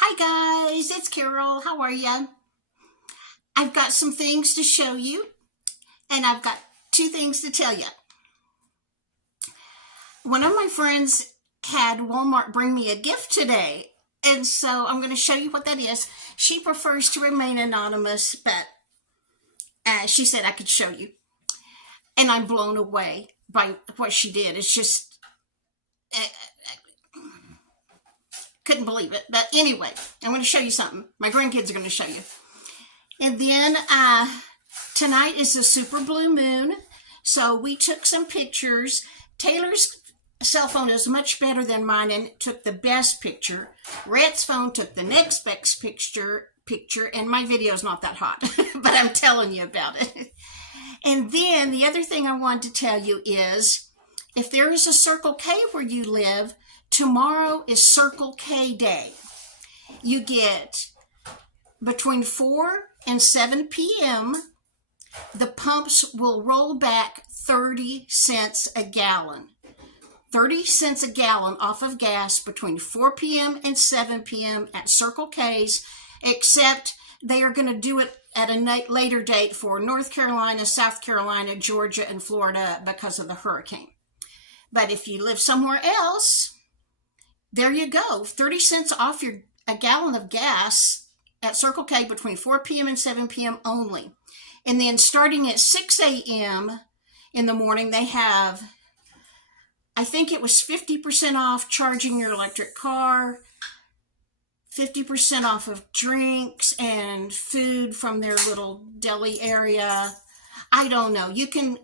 Hi guys, it's Carol. How are you? I've got some things to show you, and I've got two things to tell you. One of my friends had Walmart bring me a gift today, and so I'm going to show you what that is. She prefers to remain anonymous, but she said I could show you. And I'm blown away by what she did. It's just, couldn't believe it. But anyway, I'm going to show you something. My grandkids are going to show you. And then tonight is the super blue moon. So we took some pictures. Taylor's cell phone is much better than mine and took the best picture. Rhett's phone took the next best picture, and my video is not that hot, but I'm telling you about it. And then the other thing I wanted to tell you is, if there is a Circle K where you live, tomorrow is Circle K Day. You get between 4 and 7 p.m., the pumps will roll back 30 cents a gallon. 30 cents a gallon off of gas between 4 p.m. and 7 p.m. at Circle K's, except they are going to do it at a later date for North Carolina, South Carolina, Georgia, and Florida because of the hurricane. But if you live somewhere else, there you go. 30 cents off a gallon of gas at Circle K between 4 p.m. and 7 p.m. only. And then starting at 6 a.m. in the morning, they have, I think it was 50% off charging your electric car, 50% off of drinks and food from their little deli area. I don't know. You can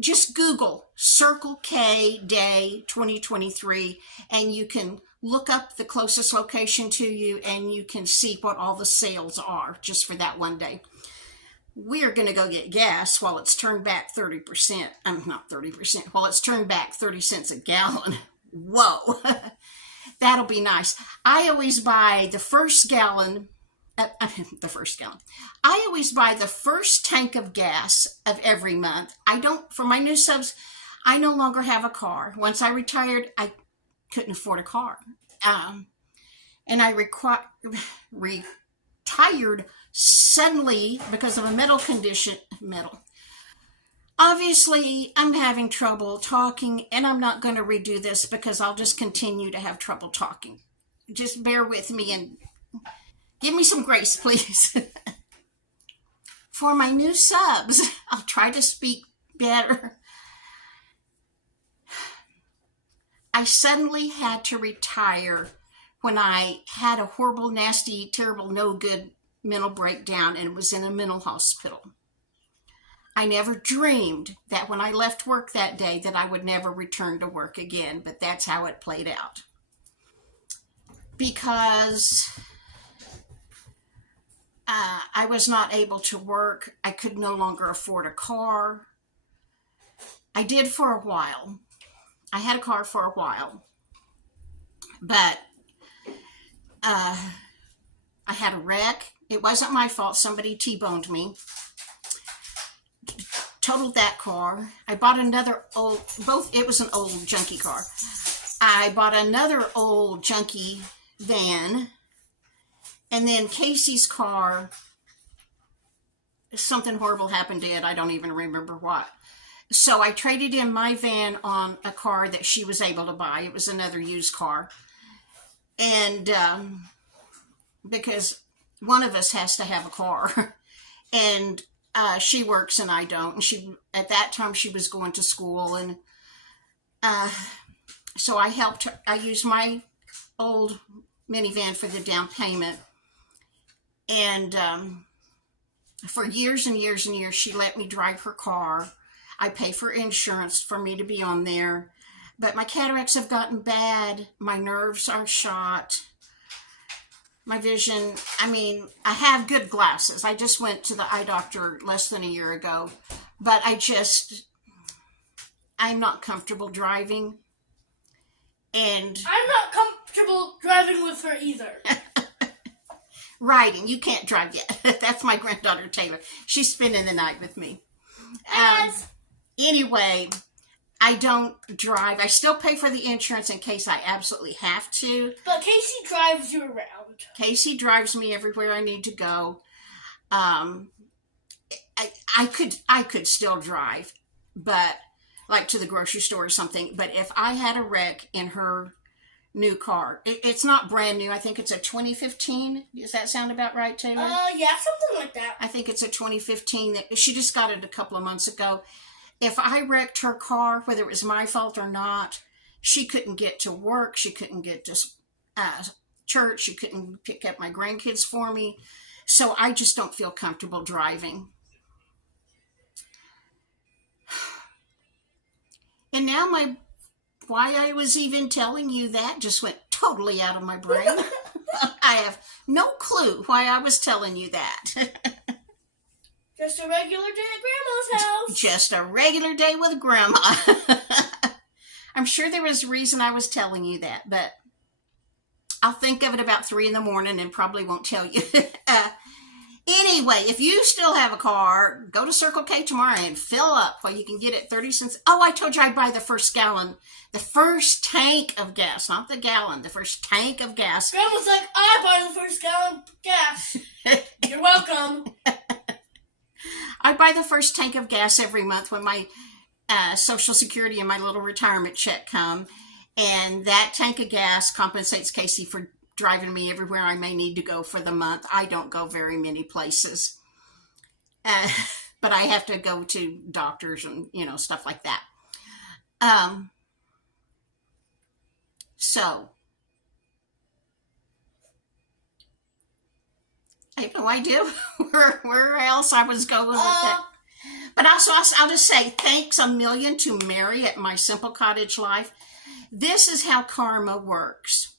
just Google Circle K Day 2023 and you can look up the closest location to you and you can see what all the sales are just for that one day. We are going to go get gas while it's turned back 30%. Not 30%. While it's turned back 30 cents a gallon. Whoa. That'll be nice. I always buy the first gallon. I always buy the first tank of gas of every month. For my new subs, I no longer have a car. Once I retired, I couldn't afford a car. And I retired suddenly because of a medical condition. Obviously, I'm having trouble talking, and I'm not going to redo this because I'll just continue to have trouble talking. Just bear with me and give me some grace, please. For my new subs, I'll try to speak better. I suddenly had to retire when I had a horrible, nasty, terrible, no good mental breakdown and was in a mental hospital. I never dreamed that when I left work that day that I would never return to work again, but that's how it played out. Because I was not able to work. I could no longer afford a car. I did for a while. I had a car for a while, but I had a wreck. It wasn't my fault. Somebody T-boned me. Totaled that car. I bought another it was an old junky car. I bought another old junky van, and then Casey's car, something horrible happened to it. I don't even remember what. So I traded in my van on a car that she was able to buy. It was another used car. And because one of us has to have a car. And she works and I don't. And at that time she was going to school. And so I helped her. I used my old minivan for the down payment. And for years and years and years, she let me drive her car. I pay for insurance for me to be on there. But my cataracts have gotten bad. My nerves are shot. My vision, I have good glasses. I just went to the eye doctor less than a year ago. But I'm not comfortable driving. And I'm not comfortable driving with her either. Riding. You can't drive yet. That's my granddaughter, Taylor. She's spending the night with me. Anyway, I don't drive. I still pay for the insurance in case I absolutely have to. But Casey drives you around. Casey drives me everywhere I need to go. I could still drive, but like to the grocery store or something. But if I had a wreck in her new car, it's not brand new. I think it's a 2015. Does that sound about right, Taylor? Yeah, something like that. I think it's a 2015. She just got it a couple of months ago. If I wrecked her car, whether it was my fault or not, she couldn't get to work. She couldn't get to church. She couldn't pick up my grandkids for me. So I just don't feel comfortable driving. And now why I was even telling you that just went totally out of my brain. I have no clue why I was telling you that. Just a regular day at Grandma's house. Just a regular day with Grandma. I'm sure there was a reason I was telling you that, but I'll think of it about 3 a.m. and probably won't tell you. Anyway, if you still have a car, go to Circle K tomorrow and fill up while you can get it 30 cents. Oh, I told you I'd buy the first gallon, the first tank of gas, not the gallon, the first tank of gas. Grandma's like, I buy the first gallon of gas. You're welcome. I buy the first tank of gas every month when my Social Security and my little retirement check come. And that tank of gas compensates Casey for driving me everywhere I may need to go for the month. I don't go very many places. But I have to go to doctors and, stuff like that. So, I have no idea where else I was going with that. But also, I'll just say thanks a million to Mary at My Simple Cottage Life. This is how karma works.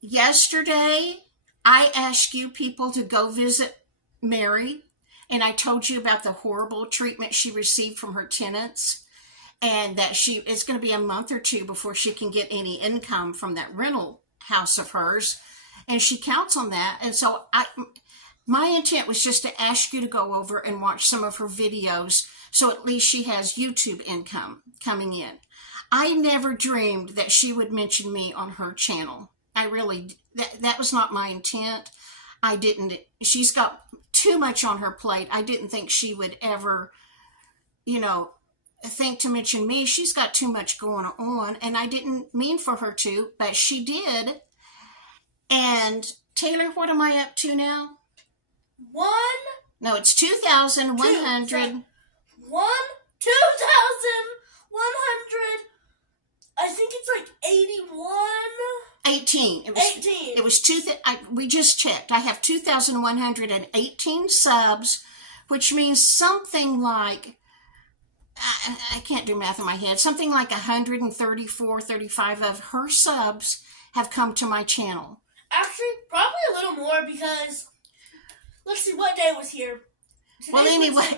Yesterday, I asked you people to go visit Mary, and I told you about the horrible treatment she received from her tenants, and that it's going to be a month or two before she can get any income from that rental house of hers, and she counts on that. And so my intent was just to ask you to go over and watch some of her videos, so at least she has YouTube income coming in. I never dreamed that she would mention me on her channel. That was not my intent. She's got too much on her plate. I didn't think she would ever, think to mention me. She's got too much going on, and I didn't mean for her to, but she did. And Taylor, what am I up to now? No, it's 2,100. 2,100. I think it's like 81. 18. 18. It was we just checked. I have 2,118 subs, which means something like, I can't do math in my head, something like 134, 35 of her subs have come to my channel. Actually, probably a little more because, let's see, what day was here?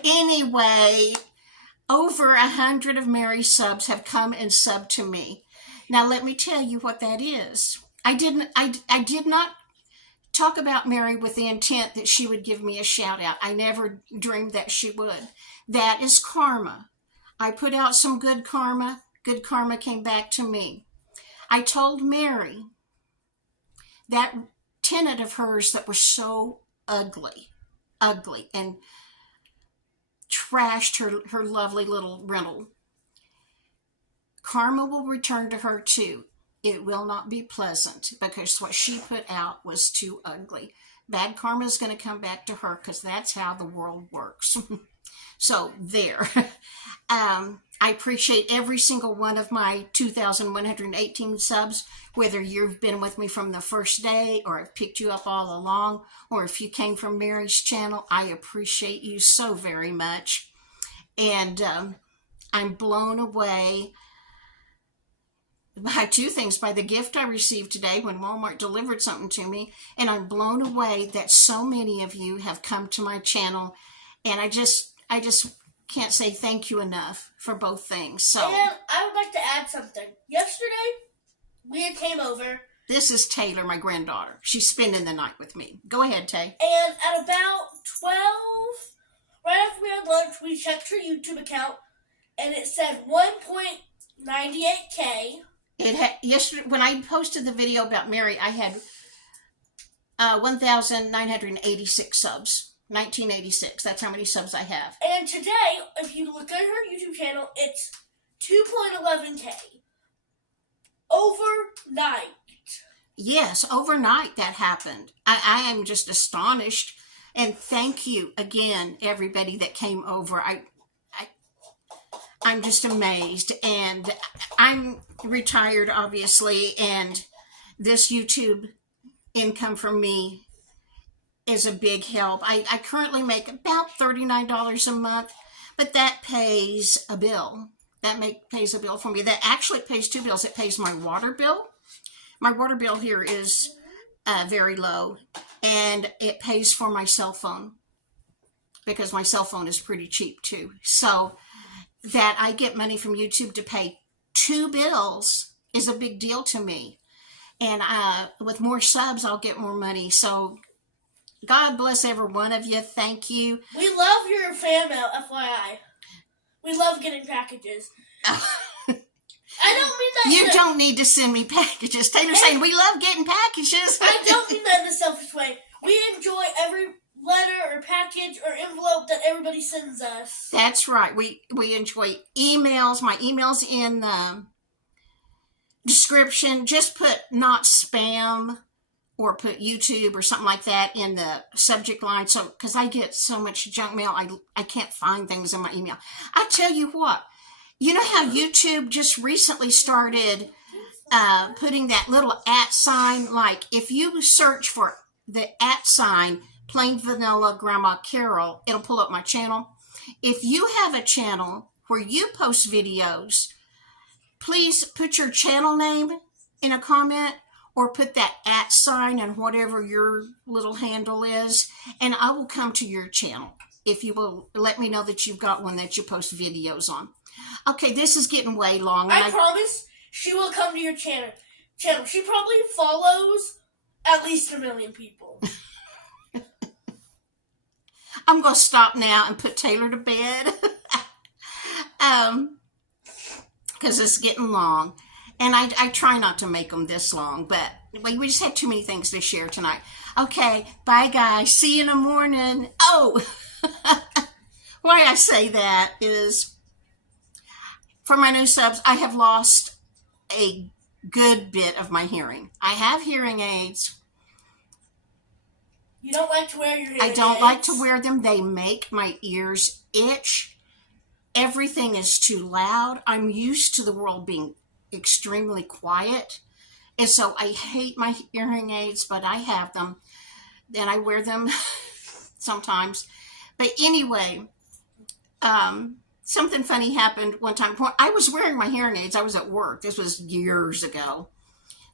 Anyway, over 100 of Mary's subs have come and subbed to me. Now, let me tell you what that is. I did not talk about Mary with the intent that she would give me a shout out. I never dreamed that she would. That is karma. I put out some good karma. Good karma came back to me. I told Mary that tenant of hers that was so ugly, and trashed her lovely little rental. Karma will return to her too. It will not be pleasant because what she put out was too ugly. Bad karma is going to come back to her because that's how the world works. So there. I appreciate every single one of my 2,118 subs, whether you've been with me from the first day or I've picked you up all along, or if you came from Mary's channel. I appreciate you so very much. And I'm blown away by two things: by the gift I received today when Walmart delivered something to me, and I'm blown away that so many of you have come to my channel, and I just can't say thank you enough for both things. So, and I would like to add something. Yesterday, Leah came over. This is Taylor, my granddaughter. She's spending the night with me. Go ahead, Tay. And at about 12, right after we had lunch, we checked her YouTube account, and it said 1.98K. It had yesterday when I posted the video about Mary, I had 1,986 subs. 1986. That's how many subs I have. And today, if you look at her YouTube channel, it's 2.11K. Overnight. Yes, overnight that happened. I am just astonished. And thank you again, everybody that came over. I'm just amazed. And I'm retired, obviously, and this YouTube income from me is a big help. I currently make about $39 a month, but that pays a bill. That pays a bill for me. That actually pays two bills. It pays my water bill. My water bill here is very low, and it pays for my cell phone because my cell phone is pretty cheap too. So that I get money from YouTube to pay two bills is a big deal to me. And with more subs, I'll get more money. So God bless every one of you. Thank you. We love your fan mail, FYI. We love getting packages. I don't mean that. You don't need to send me packages. Taylor's saying we love getting packages. I don't mean that in a selfish way. We enjoy every letter or package or envelope that everybody sends us. That's right. We enjoy emails. My email's in the description. Just put not spam or put YouTube or something like that in the subject line. So, because I get so much junk mail, I can't find things in my email. I tell you what, you know how YouTube just recently started putting that little @ sign? Like if you search for the @ sign, Plain Vanilla Grandma Carol, it'll pull up my channel. If you have a channel where you post videos, please put your channel name in a comment or put that @ sign and whatever your little handle is, and I will come to your channel if you will let me know that you've got one that you post videos on. Okay, this is getting way long. I promise she will come to your channel. She probably follows at least 1 million people. I'm going to stop now and put Taylor to bed because it's getting long. And I try not to make them this long, but we just had too many things to share tonight. Okay, bye guys. See you in the morning. Oh, why I say that is for my new subs, I have lost a good bit of my hearing. I have hearing aids. You don't like to wear your hearing aids? I don't like to wear them. They make my ears itch. Everything is too loud. I'm used to the world being extremely quiet, and so I hate my hearing aids, but I have them. Then I wear them sometimes. But anyway, something funny happened one time. I was wearing my hearing aids. I was at work. This was years ago.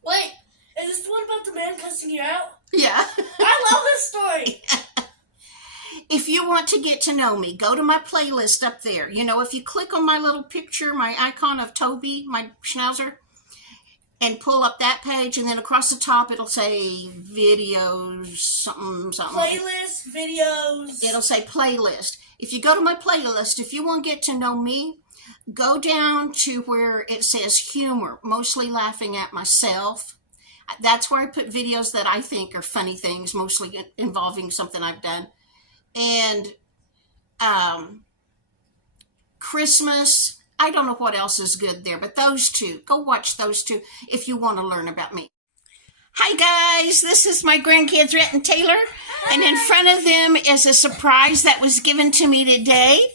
Wait, is this the one about the man cussing you out? Yeah. I love this story. If you want to get to know me, go to my playlist up there. You know, if you click on my little picture, my icon of Toby, my schnauzer, and pull up that page, and then across the top, it'll say videos, something. Playlist, videos. It'll say playlist. If you go to my playlist, if you want to get to know me, go down to where it says humor, mostly laughing at myself. That's where I put videos that I think are funny things, mostly involving something I've done. And Christmas, I don't know what else is good there, but those two, go watch those two if you want to learn about me. Hi guys, this is my grandkids, Rhett and Taylor, and in front of them is a surprise that was given to me today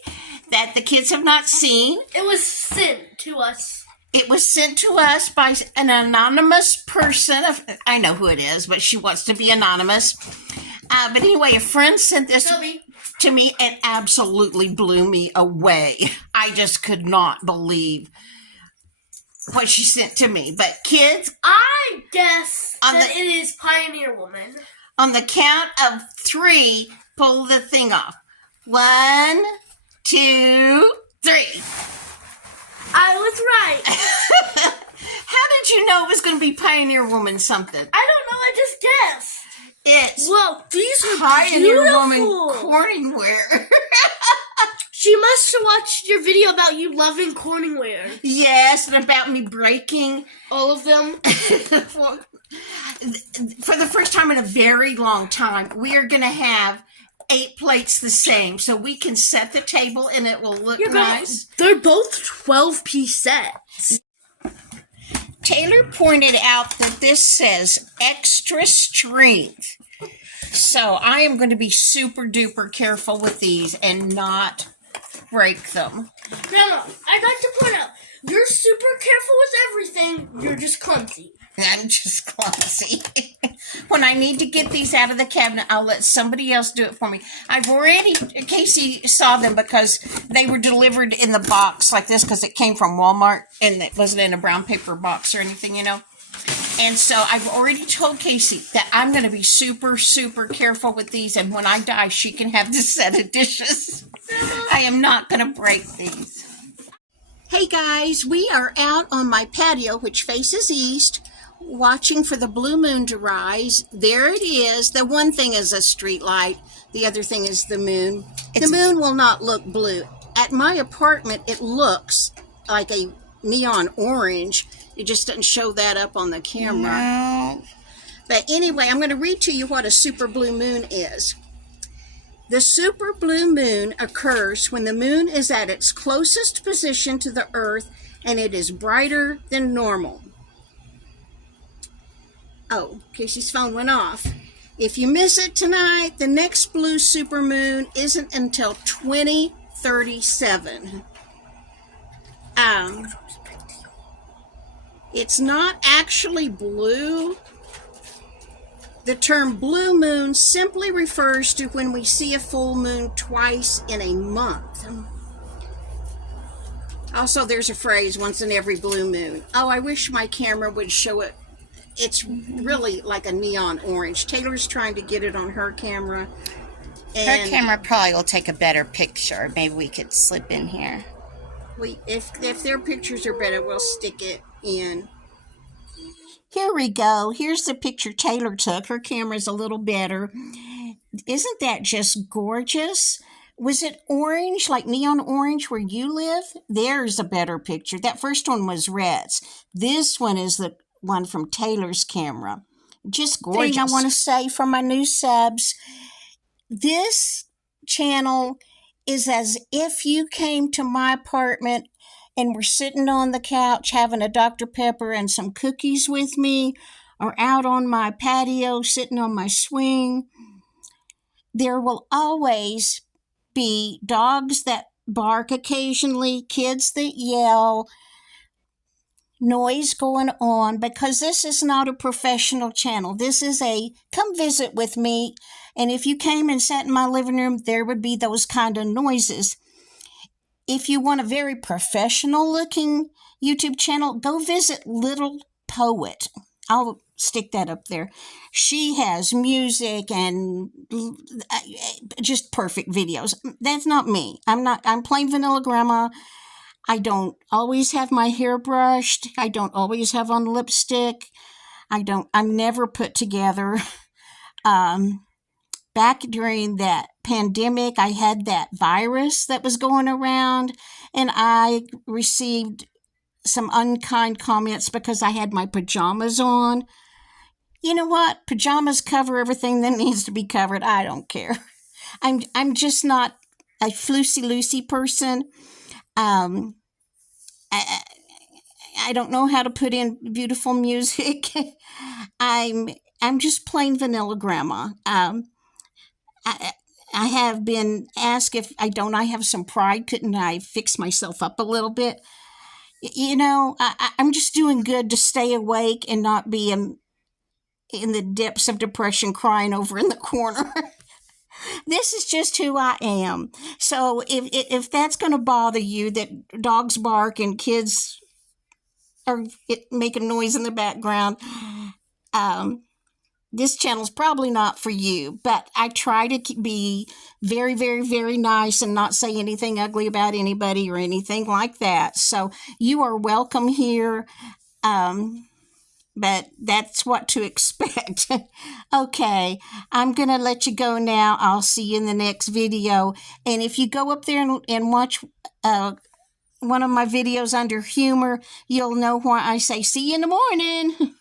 that the kids have not seen. It was sent to us. It was sent to us by an anonymous person. I know who it is, but she wants to be anonymous. But anyway, a friend sent this to me and absolutely blew me away. I just could not believe what she sent to me. But kids, I guess that it is Pioneer Woman. On the count of 3, pull the thing off. 1, 2, 3. I was right. How did you know it was going to be Pioneer Woman something? I don't know. I just guessed. It's well, these are Pioneer beautiful. Woman Corning wear. She must have watched your video about you loving Corningware. Yes, and about me breaking all of them. For the first time in a very long time, we are going to have 8 plates the same, so we can set the table and it will look nice. They're both 12-piece sets. Taylor pointed out that this says extra strength. So I am going to be super duper careful with these and not break them. Grandma, I'd like to point out, you're super careful with everything. You're just clumsy. I'm just clumsy. When I need to get these out of the cabinet, I'll let somebody else do it for me. Casey saw them because they were delivered in the box like this because it came from Walmart and it wasn't in a brown paper box or anything, you know. And so I've already told Casey that I'm going to be super, super careful with these. And when I die, she can have this set of dishes. I am not going to break these. Hey guys, we are out on my patio, which faces east, watching for the blue moon to rise. There it is. The one thing is a street light. The other thing is the moon. The moon will not look blue. At my apartment, it looks like a neon orange. It just doesn't show that up on the camera. No. But anyway, I'm going to read to you what a super blue moon is. The super blue moon occurs when the moon is at its closest position to the Earth and it is brighter than normal. Oh, Casey's phone went off. If you miss it tonight, the next blue supermoon isn't until 2037. It's not actually blue. The term blue moon simply refers to when we see a full moon twice in a month. Also, there's a phrase, once in every blue moon. Oh, I wish my camera would show it. It's really like a neon orange. Taylor's trying to get it on her camera. Her camera probably will take a better picture. Maybe we could slip in here. If their pictures are better, we'll stick it in. Here we go. Here's the picture Taylor took. Her camera's a little better. Isn't that just gorgeous? Was it orange, like neon orange where you live? There's a better picture. That first one was Rhett's. This one is the one from Taylor's camera. Just gorgeous. Thing I want to say for my new subs, this channel is as if you came to my apartment and were sitting on the couch having a Dr. Pepper and some cookies with me, or out on my patio sitting on my swing. There will always be dogs that bark occasionally, kids that yell, noise going on, because this is not a professional channel. This is a come visit with me, and if you came and sat in my living room, there would be those kind of noises. If you want a very professional looking YouTube channel, go visit Little Poet. I'll stick that up there. She has music and just perfect videos. That's not me. I'm plain vanilla grandma. I don't always have my hair brushed. I don't always have on lipstick. I'm never put together. Back during that pandemic, I had that virus that was going around, and I received some unkind comments because I had my pajamas on. You know what? Pajamas cover everything that needs to be covered. I don't care. I'm just not a floosy-loosey person. I don't know how to put in beautiful music. I'm just plain vanilla grandma. I have been asked if I have some pride. Couldn't I fix myself up a little bit? You know, I'm just doing good to stay awake and not be in the depths of depression crying over in the corner. This is just who I am. So if that's going to bother you, that dogs bark and kids are making noise in the background, this channel's probably not for you, but I try to be very, very, very nice and not say anything ugly about anybody or anything like that. So you are welcome here, but that's what to expect. correct. Okay, I'm going to let you go now. I'll see you in the next video. And if you go up there and watch one of my videos under humor, you'll know why I say see you in the morning.